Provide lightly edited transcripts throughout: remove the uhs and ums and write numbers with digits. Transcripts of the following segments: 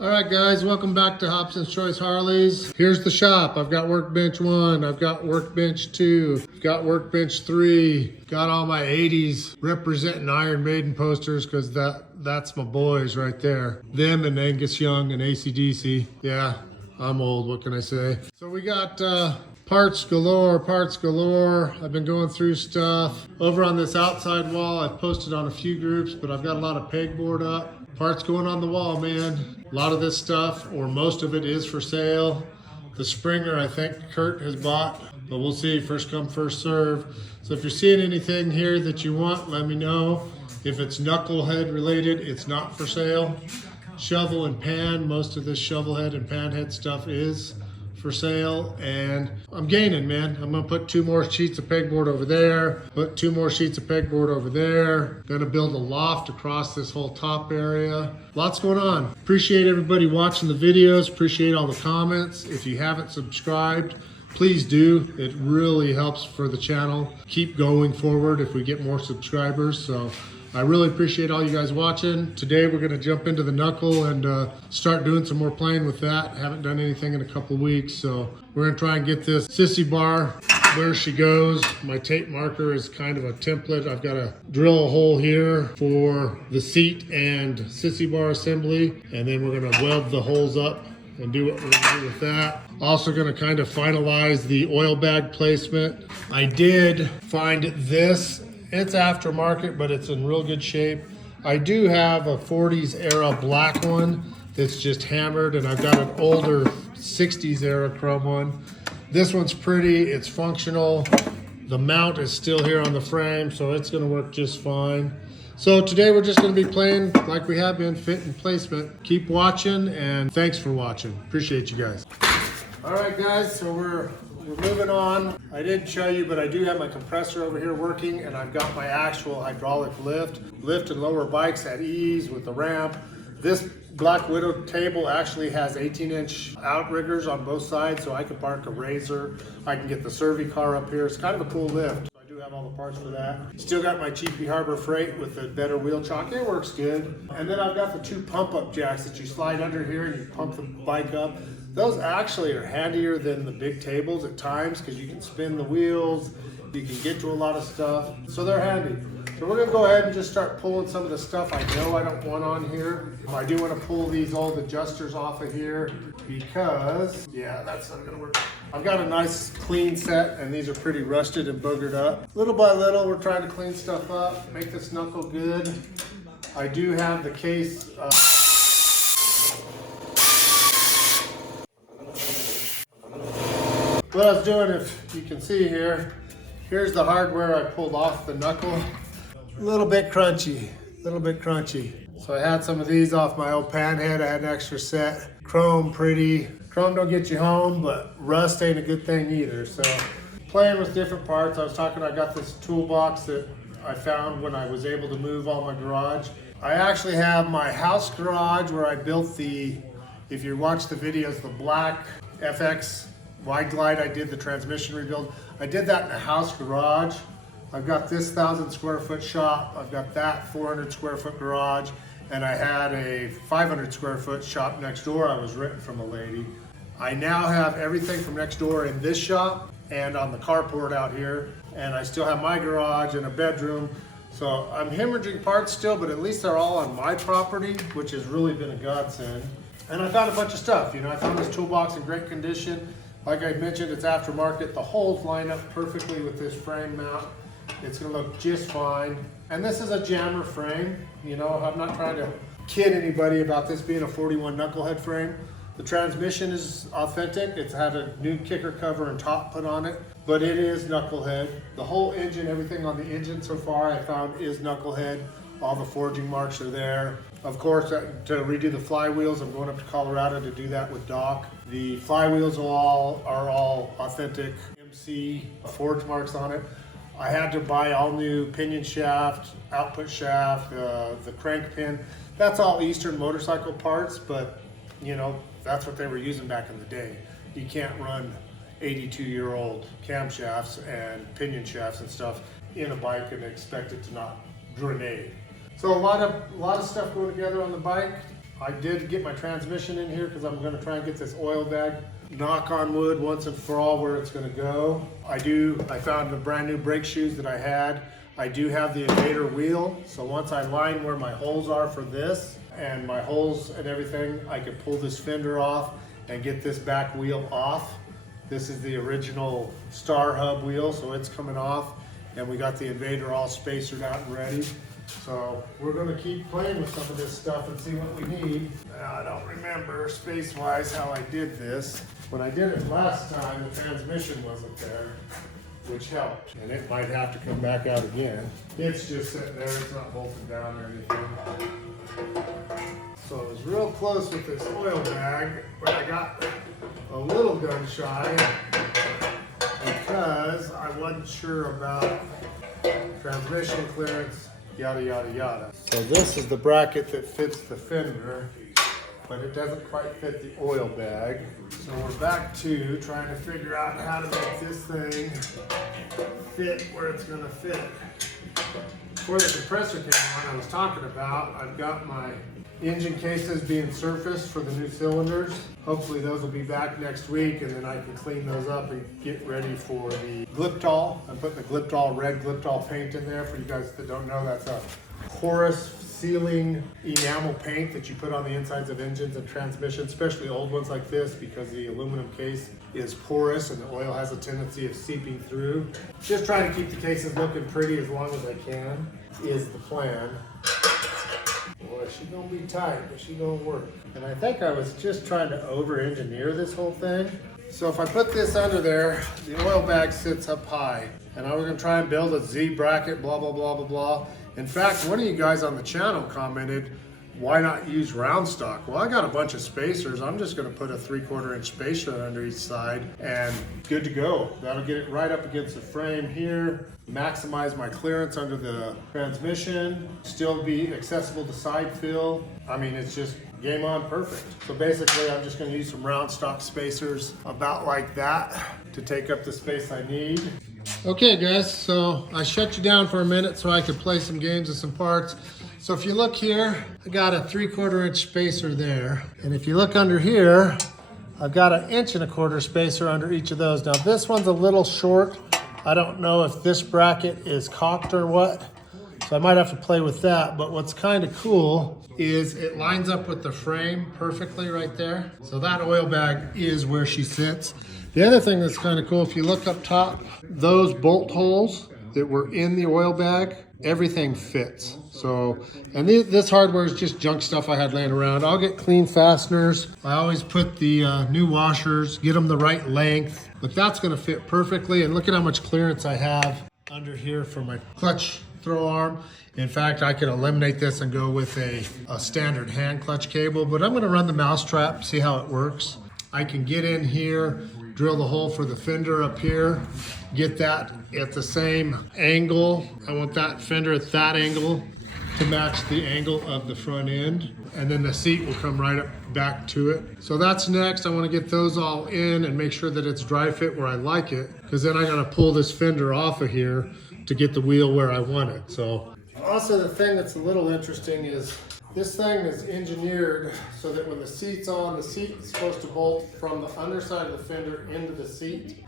All right, guys, welcome back to Hobson's Choice Harleys. Here's the shop. I've got workbench 1, I've got workbench 2, I've got workbench 3, got all my 80s representing Iron Maiden posters because that's my boys right there. Them and Angus Young and AC/DC. Yeah, I'm old, what can I say? So we got parts galore, parts galore. I've been going through stuff. Over on this outside wall, I've posted on a few groups, but I've got a lot of pegboard up. Parts going on the wall, man. A lot of this stuff, or most of it, is for sale. The Springer, I think Kurt has bought, but we'll see, first come, first serve. So if you're seeing anything here that you want, let me know. If it's Knucklehead related, it's not for sale. Shovel and pan, most of this shovelhead and panhead stuff is for sale, and I'm gaining, man. I'm gonna put 2 more sheets of pegboard over there, put 2 more sheets of pegboard over there. Gonna build a loft across this whole top area. Lots going on. Appreciate everybody watching the videos, appreciate all the comments. If you haven't subscribed, please do. It really helps for the channel keep going forward if we get more subscribers. So I really appreciate all you guys watching. Today we're gonna jump into the knuckle and start doing some more playing with that. Haven't done anything in a couple weeks, so we're gonna try and get this sissy bar where she goes. My tape marker is kind of a template. I've got to drill a hole here for the seat and sissy bar assembly, and then we're gonna weld the holes up and do what we're gonna do with that. Also gonna kind of finalize the oil bag placement. I did find this. It's aftermarket, but it's in real good shape. I do have a 40s era black one that's just hammered, and I've got an older 60s era chrome one. This one's pretty, it's functional. The mount is still here on the frame, so it's gonna work just fine. So today we're just gonna be playing like we have been, fit and placement. Keep watching, and thanks for watching. Appreciate you guys. All right, guys, so we're moving on. I didn't show you, but I do have my compressor over here working, and I've got my actual hydraulic lift and lower bikes at ease with the ramp. This Black Widow table actually has 18-inch outriggers on both sides, so I can park a Razor. I can get the Servi car up here. It's kind of a cool lift. I do have all the parts for that. Still got my cheapy Harbor Freight with the better wheel chock. It works good. And then I've got the 2 pump-up jacks that you slide under here and you pump the bike up. Those actually are handier than the big tables at times because you can spin the wheels, you can get to a lot of stuff, so they're handy. So we're gonna go ahead and just start pulling some of the stuff I know I don't want on here. I do want to pull these old adjusters off of here because, yeah, that's not gonna work. I've got a nice clean set, and these are pretty rusted and boogered up. Little by little, we're trying to clean stuff up, make this knuckle good. I do have the case. What I was doing, if you can see here, here's the hardware I pulled off the knuckle. A little bit crunchy, So I had some of these off my old panhead. I had an extra set. Chrome pretty. Chrome don't get you home, but rust ain't a good thing either. So playing with different parts. I got this toolbox that I found when I was able to move all my garage. I actually have my house garage where I built the, if you watch the videos, the black FX wide glide. I did the transmission rebuild. I did that in a house garage. I've got this 1,000 square foot shop. I've got that 400 square foot garage. And I had a 500 square foot shop next door. I was renting from a lady. I now have everything from next door in this shop and on the carport out here. And I still have my garage and a bedroom. So I'm hemorrhaging parts still, but at least they're all on my property, which has really been a godsend. And I found a bunch of stuff. You know, I found this toolbox in great condition. Like I mentioned, it's aftermarket. The holes line up perfectly with this frame mount. It's gonna look just fine. And this is a jammer frame. You know, I'm not trying to kid anybody about this being a 41 Knucklehead frame. The transmission is authentic. It's had a new kicker cover and top put on it, but it is Knucklehead. The whole engine, everything on the engine so far I found is Knucklehead. All the forging marks are there. Of course, to redo the flywheels, I'm going up to Colorado to do that with Doc. The flywheels are all authentic MC forge marks on it. I had to buy all new pinion shaft, output shaft, the crank pin. That's all Eastern motorcycle parts, but you know, that's what they were using back in the day. You can't run 82-year-old camshafts and pinion shafts and stuff in a bike and expect it to not grenade. So a lot of stuff going together on the bike. I did get my transmission in here because I'm going to try and get this oil bag, knock on wood, once and for all where it's going to go. I found the brand new brake shoes that I had. I do have the Invader wheel, so once I line where my holes are for this and my holes and everything, I can pull this fender off and get this back wheel off. This is the original Star Hub wheel, so it's coming off, and we got the Invader all spacered out and ready. So we're going to keep playing with some of this stuff and see what we need. I don't remember space-wise how I did this. When I did it last time, the transmission wasn't there, which helped. And it might have to come back out again. It's just sitting there, it's not bolted down or anything. So I was real close with this oil bag, but I got a little gun shy because I wasn't sure about transmission clearance, yada, yada, yada. So this is the bracket that fits the fender, but it doesn't quite fit the oil bag. So we're back to trying to figure out how to make this thing fit where it's gonna fit. For the compressor cable I was talking about, I've got my engine cases being surfaced for the new cylinders. Hopefully those will be back next week, and then I can clean those up and get ready for the Gliptol. I'm putting the Gliptol, red Gliptol paint in there. For you guys that don't know, that's a porous sealing enamel paint that you put on the insides of engines and transmissions, especially old ones like this, because the aluminum case is porous and the oil has a tendency of seeping through. Just trying to keep the cases looking pretty as long as I can is the plan. Boy, she's gonna be tight, but she's gonna work. And I think I was just trying to over-engineer this whole thing. So if I put this under there, the oil bag sits up high. And I was gonna try and build a Z bracket, blah, blah, blah, blah, blah. In fact, one of you guys on the channel commented, why not use round stock? Well, I got a bunch of spacers. I'm just gonna put a 3/4 inch spacer under each side and good to go. That'll get it right up against the frame here, maximize my clearance under the transmission, still be accessible to side fill. I mean, it's just game on perfect. So basically, I'm just gonna use some round stock spacers about like that to take up the space I need. Okay guys, so I shut you down for a minute so I could play some games with some parts. So if you look here, I got a 3/4 inch spacer there. And if you look under here, I've got an 1.25 inch spacer under each of those. Now this one's a little short. I don't know if this bracket is cocked or what. So I might have to play with that. But what's kind of cool is it lines up with the frame perfectly right there. So that oil bag is where she sits. The other thing that's kind of cool, if you look up top, those bolt holes that were in the oil bag, everything fits. So, and this hardware is just junk stuff I had laying around. I'll get clean fasteners. I always put the new washers, get them the right length, but that's gonna fit perfectly. And look at how much clearance I have under here for my clutch throw arm. In fact, I could eliminate this and go with a standard hand clutch cable, but I'm gonna run the mousetrap, see how it works. I can get in here, drill the hole for the fender up here, get that at the same angle. I want that fender at that angle to match the angle of the front end. And then the seat will come right up back to it. So that's next. I want to get those all in and make sure that it's dry fit where I like it, because then I got to pull this fender off of here to get the wheel where I want it. So also the thing that's a little interesting is this thing is engineered so that when the seat's on, the seat is supposed to bolt from the underside of the fender into the seat.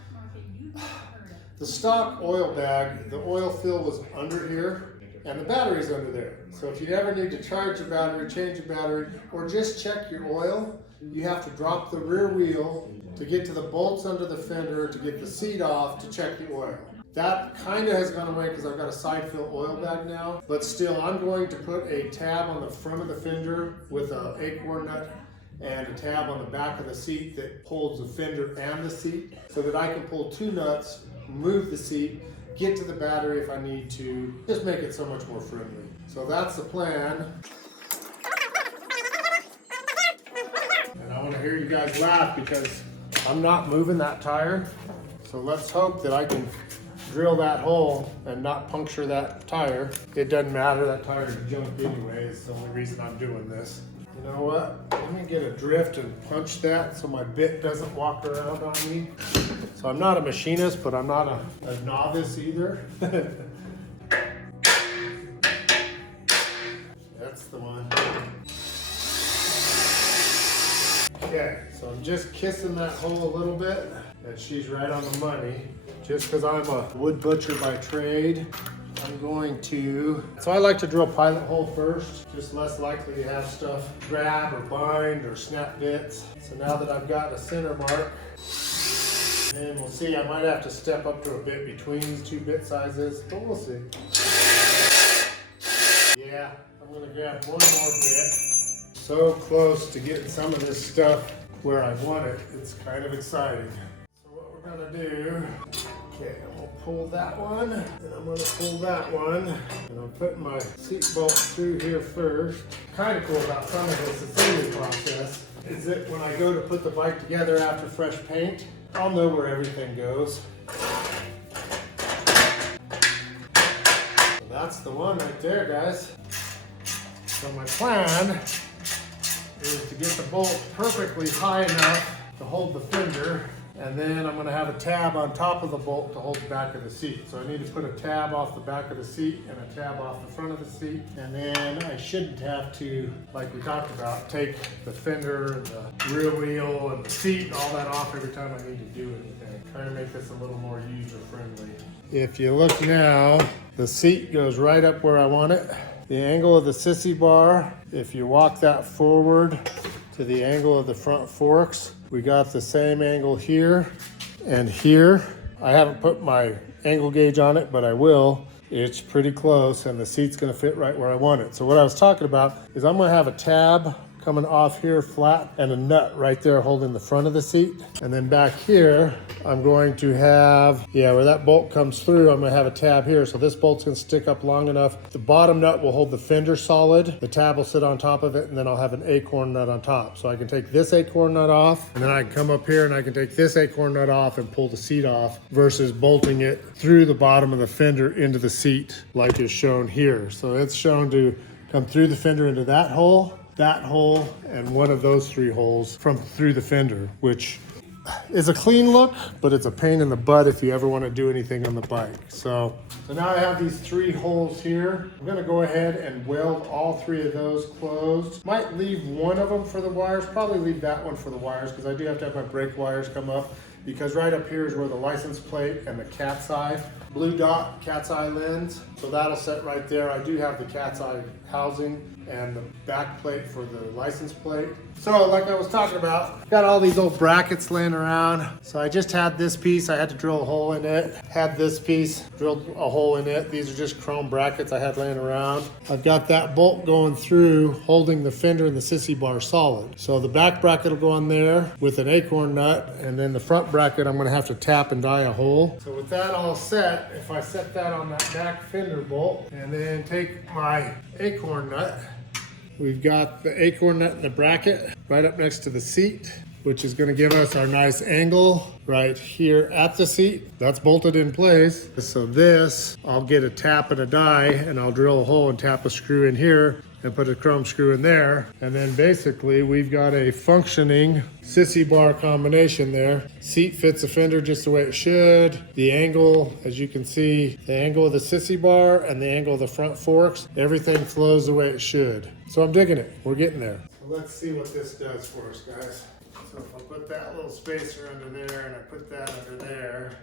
The stock oil bag, the oil fill was under here and the battery's under there. So if you ever need to charge your battery, change your battery, or just check your oil, you have to drop the rear wheel to get to the bolts under the fender to get the seat off to check the oil. That kind of has gone away because I've got a side fill oil bag now, but still I'm going to put a tab on the front of the fender with an acorn nut and a tab on the back of the seat that holds the fender and the seat, so that I can pull 2 nuts, move the seat, get to the battery if I need to, just make it so much more friendly. So that's the plan. And I want to hear you guys laugh because I'm not moving that tire. So let's hope that I can drill that hole and not puncture that tire. It doesn't matter, that tire is junk anyway. It's the only reason I'm doing this. You know what? Let me get a drift and punch that so my bit doesn't walk around on me. So I'm not a machinist, but I'm not a novice either. That's the one. Okay, so I'm just kissing that hole a little bit, and she's right on the money. Just because I'm a wood butcher by trade, I'm going to, so I like to drill pilot hole first, just less likely to have stuff grab or bind or snap bits. So now that I've got a center mark, and we'll see, I might have to step up to a bit between these two bit sizes, but we'll see. Yeah, I'm gonna grab one more bit. So close to getting some of this stuff where I want it, it's kind of exciting. So what we're gonna do, okay, I'm gonna pull that one, and I'm gonna pull that one, and I'm putting my seat bolt through here first. Kind of cool about some of this assembly process is that when I go to put the bike together after fresh paint, I'll know where everything goes. So that's the one right there, guys. So my plan is to get the bolt perfectly high enough to hold the fender, and then I'm gonna have a tab on top of the bolt to hold the back of the seat. So I need to put a tab off the back of the seat and a tab off the front of the seat. And then I shouldn't have to, like we talked about, take the fender and the rear wheel and the seat and all that off every time I need to do anything. Trying to make this a little more user-friendly. If you look now, the seat goes right up where I want it. The angle of the sissy bar, if you walk that forward to the angle of the front forks, we got the same angle here and here. I haven't put my angle gauge on it, but I will. It's pretty close, and the seat's gonna fit right where I want it. So what I was talking about is I'm gonna have a tab coming off here flat and a nut right there holding the front of the seat. And then back here, I'm going to have, yeah, where that bolt comes through, I'm gonna have a tab here. So this bolt's gonna stick up long enough. The bottom nut will hold the fender solid. The tab will sit on top of it, and then I'll have an acorn nut on top. So I can take this acorn nut off, and then I can come up here and I can take this acorn nut off and pull the seat off versus bolting it through the bottom of the fender into the seat like is shown here. So it's shown to come through the fender into that hole, and one of those three holes from through the fender, which is a clean look, but it's a pain in the butt if you ever want to do anything on the bike. So now I have these three holes here. I'm gonna go ahead and weld all three of those closed. Might leave one of them for the wires, probably leave that one for the wires, because I do have to have my brake wires come up, because right up here is where the license plate and the cat's eye, blue dot cat's eye lens. So that'll set right there. I do have the cat's eye housing and the back plate for the license plate. So like I was talking about, got all these old brackets laying around. So I just had this piece, I had to drill a hole in it. Had this piece, drilled a hole in it. These are just chrome brackets I had laying around. I've got that bolt going through, holding the fender and the sissy bar solid. So the back bracket will go on there with an acorn nut, and then the front bracket I'm gonna have to tap and die a hole. So with that all set, if I set that on that back fender bolt and then take my acorn nut, we've got the acorn nut in the bracket right up next to the seat, which is gonna give us our nice angle right here at the seat. That's bolted in place. So this, I'll get a tap and a die, and I'll drill a hole and tap a screw in here and put a chrome screw in there. And then basically we've got a functioning sissy bar combination there. Seat fits the fender just the way it should. The angle, as you can see, the angle of the sissy bar and the angle of the front forks, everything flows the way it should. So I'm digging it, we're getting there. So let's see what this does for us, guys. So if I put that little spacer under there and I put that under there.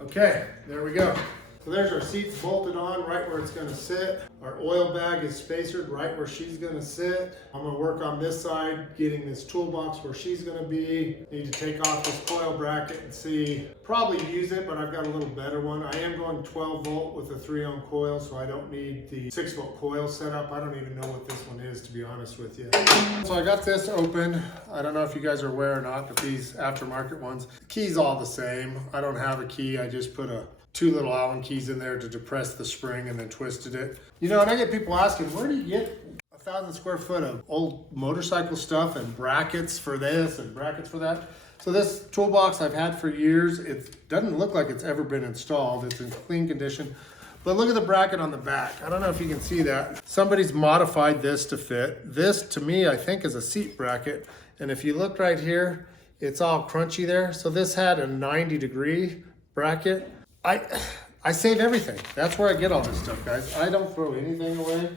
Okay, there we go. So there's our seats bolted on right where it's gonna sit. Our oil bag is spacered right where she's gonna sit. I'm gonna work on this side, getting this toolbox where she's gonna be. Need to take off this coil bracket and see, probably use it, but I've got a little better one. I am going 12 volt with a 3-ohm coil, so I don't need the 6-volt coil setup. I don't even know what this one is, to be honest with you. So I got this open. I don't know if you guys are aware or not, but these aftermarket ones, the key's all the same. I don't have a key, I just put two little Allen keys in there to depress the spring and then twisted it. You know, and I get people asking, where do you get 1,000 square foot of old motorcycle stuff and brackets for this and brackets for that? So this toolbox I've had for years. It doesn't look like it's ever been installed. It's in clean condition. But look at the bracket on the back. I don't know if you can see that. Somebody's modified this to fit. This, to me, I think is a seat bracket. And if you look right here, it's all crunchy there. So this had a 90-degree bracket. I save everything. That's where I get all this stuff, guys. I don't throw anything away.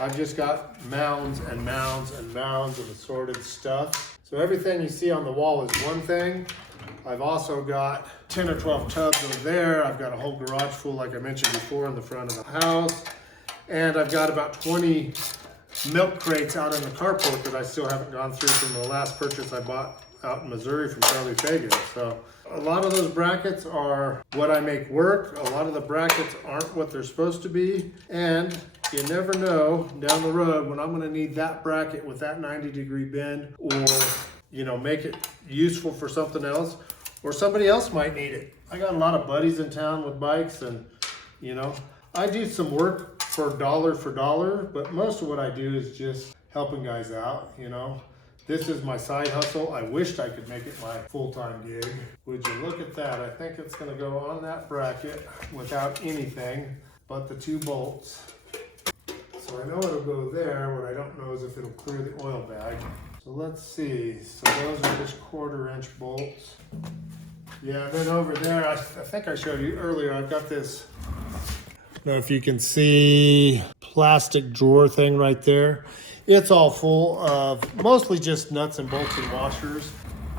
I've just got mounds and mounds and mounds of assorted stuff. So everything you see on the wall is one thing. I've also got 10 or 12 tubs over there. I've got a whole garage full, like I mentioned before, in the front of the house. And I've got about 20 milk crates out in the carport that I still haven't gone through from the last purchase I bought out in Missouri from Charlie Fagan. So a lot of those brackets are what I make work. A lot of the brackets aren't what they're supposed to be. And you never know down the road when I'm gonna need that bracket with that 90-degree bend, or you know, make it useful for something else, or somebody else might need it. I got a lot of buddies in town with bikes, and you know, I do some work for dollar, but most of what I do is just helping guys out, you know. This is my side hustle. I wished I could make it my full-time gig. Would you look at that? I think it's gonna go on that bracket without anything but the 2 bolts. So I know it'll go there. What I don't know is if it'll clear the oil bag. So let's see. So those are just 1/4-inch bolts. Yeah, and then over there, I think I showed you earlier, I've got this, I don't know if you can see, plastic drawer thing right there. It's all full of mostly just nuts and bolts and washers.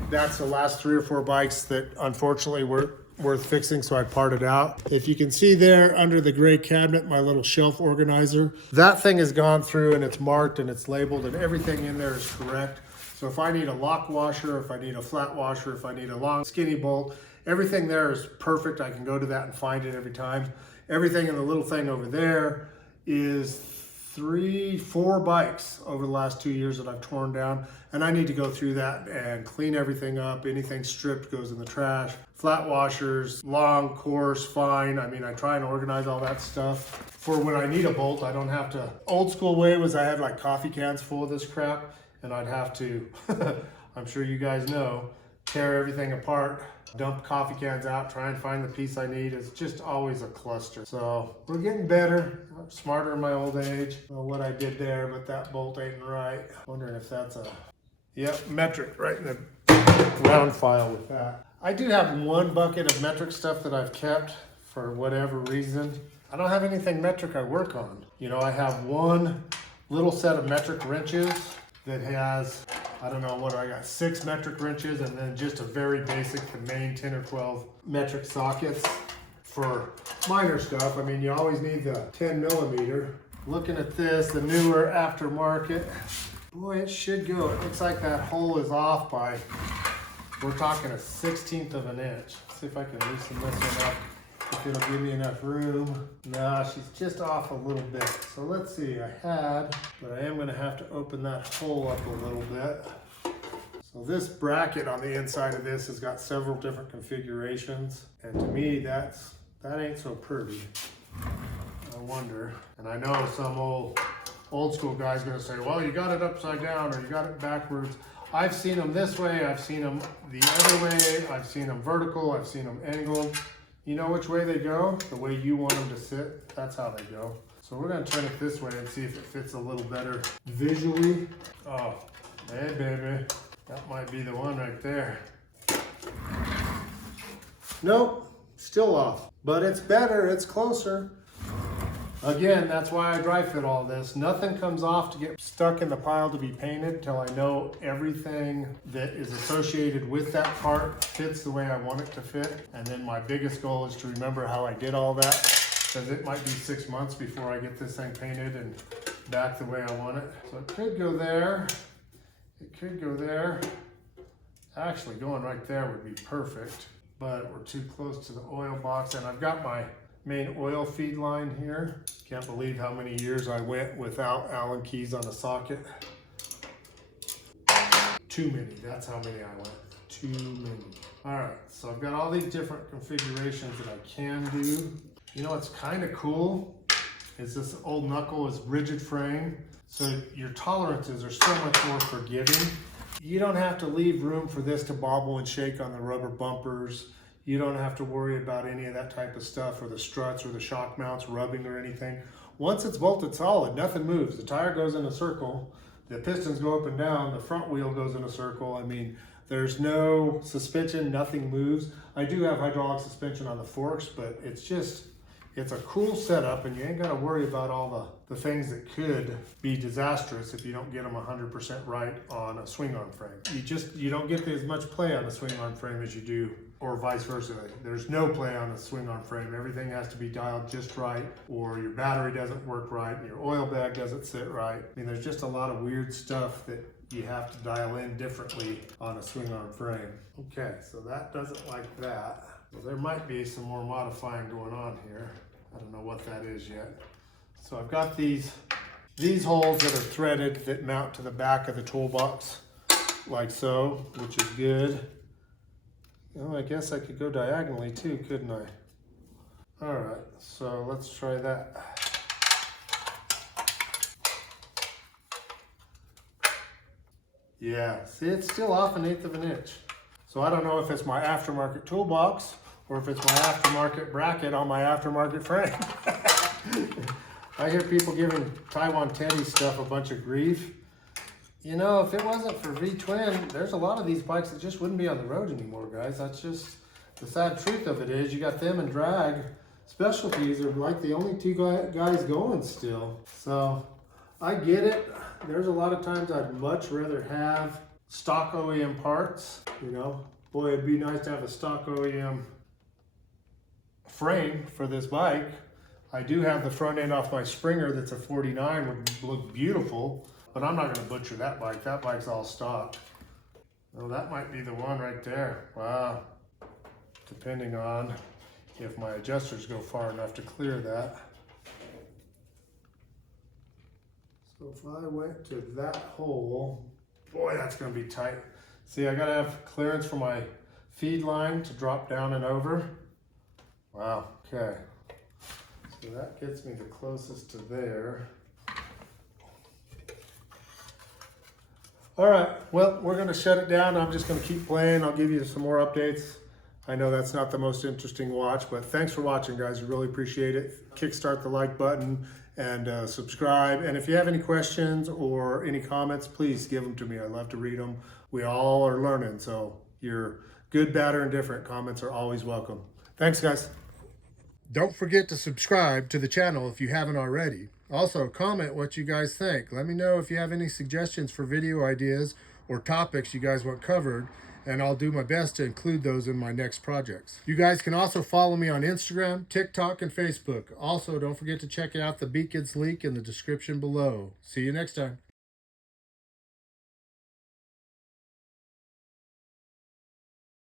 That's the last 3 or 4 bikes that unfortunately weren't worth fixing, so I parted out. If you can see there under the gray cabinet, my little shelf organizer, that thing has gone through and it's marked and it's labeled and everything in there is correct. So if I need a lock washer, if I need a flat washer, if I need a long skinny bolt, everything there is perfect. I can go to that and find it every time. Everything in the little thing over there is 3, 4 bikes over the last 2 years that I've torn down, and I need to go through that and clean everything up. Anything stripped goes in the trash. Flat washers, long, coarse, fine. I mean, I try and organize all that stuff for when I need a bolt. I don't have to. Old school way was I had like coffee cans full of this crap, and I'd have to, I'm sure you guys know, tear everything apart, dump coffee cans out, try and find the piece I need. It's just always a cluster. So we're getting better. I'm smarter in my old age. I don't know what I did there, but that bolt ain't right. Wondering if that's a, yep, metric right in the round file with that. I do have 1 bucket of metric stuff that I've kept for whatever reason. I don't have anything metric I work on. You know, I have 1 little set of metric wrenches that has, I don't know what I got, 6 metric wrenches, and then just a very basic, the main 10 or 12 metric sockets for minor stuff. I mean, you always need the 10 millimeter. Looking at this, the newer aftermarket, boy, it should go. It looks like that hole is off by, we're talking a 1/16 of an inch. Let's see if I can loosen this one up, if it'll give me enough room. Nah, she's just off a little bit. So let's see, but I am gonna have to open that hole up a little bit. So this bracket on the inside of this has got several different configurations. And to me, that ain't so pretty. I wonder, and I know some old school guy's gonna say, well, you got it upside down or you got it backwards. I've seen them this way, I've seen them the other way, I've seen them vertical, I've seen them angled. You know which way they go? The way you want them to sit, that's how they go. So we're gonna turn it this way and see if it fits a little better visually. Oh, hey baby, that might be the one right there. Nope, still off, but it's better, it's closer. Again, that's why I dry fit all this. Nothing comes off to get stuck in the pile to be painted till I know everything that is associated with that part fits the way I want it to fit. And then my biggest goal is to remember how I did all that, because it might be 6 months before I get this thing painted and back the way I want it. So it could go there, it could go there. Actually, going right there would be perfect, but we're too close to the oil box, and I've got my main oil feed line here. Can't believe how many years I went without Allen keys on a socket. Too many, that's how many I went. Too many. All right, so I've got all these different configurations that I can do. You know what's kind of cool is this old knuckle is rigid frame, so your tolerances are so much more forgiving. You don't have to leave room for this to bobble and shake on the rubber bumpers. You don't have to worry about any of that type of stuff, or the struts or the shock mounts rubbing or anything. Once it's bolted solid, nothing moves. The tire goes in a circle, the pistons go up and down, the front wheel goes in a circle. I mean, there's no suspension, nothing moves. I do have hydraulic suspension on the forks, but it's just, It's a cool setup, and you ain't gotta worry about all the things that could be disastrous if you don't get them 100% right on a swing arm frame. You don't get as much play on a swing arm frame as you do, or vice versa. There's no play on a swing arm frame. Everything has to be dialed just right, or your battery doesn't work right, and your oil bag doesn't sit right. I mean, there's just a lot of weird stuff that you have to dial in differently on a swing arm frame. Okay, so that doesn't like that. Well, there might be some more modifying going on here. I don't know what that is yet. So I've got these holes that are threaded that mount to the back of the toolbox, like so, which is good. Well, I guess I could go diagonally too, couldn't I? All right, so let's try that. Yeah, see, it's still off 1/8 of an inch. So I don't know if it's my aftermarket toolbox or if it's my aftermarket bracket on my aftermarket frame. I hear people giving Taiwan Teddy stuff a bunch of grief. You know, if it wasn't for V-twin, there's a lot of these bikes that just wouldn't be on the road anymore, guys. That's just the sad truth of it is you got them and drag specialties are like the only two guys going still. So I get it. There's a lot of times I'd much rather have stock OEM parts, you know. Boy, it'd be nice to have a stock OEM frame for this bike. I do have the front end off my Springer that's a 49, would look beautiful, but I'm not gonna butcher that bike. That bike's all stock. Well, that might be the one right there. Wow. Depending on if my adjusters go far enough to clear that. So if I went to that hole, boy, that's gonna be tight. See, I gotta have clearance for my feed line to drop down and over. Wow, okay. So that gets me the closest to there. All right, well, we're gonna shut it down. I'm just gonna keep playing. I'll give you some more updates. I know that's not the most interesting watch, but thanks for watching, guys. We really appreciate it. Kickstart the like button and subscribe. And if you have any questions or any comments, please give them to me. I love to read them. We all are learning, so your good, bad, or indifferent comments are always welcome. Thanks, guys. Don't forget to subscribe to the channel if you haven't already. Also, comment what you guys think. Let me know if you have any suggestions for video ideas or topics you guys want covered, and I'll do my best to include those in my next projects. You guys can also follow me on Instagram, TikTok, and Facebook. Also, don't forget to check out the Beacons link in the description below. See you next time.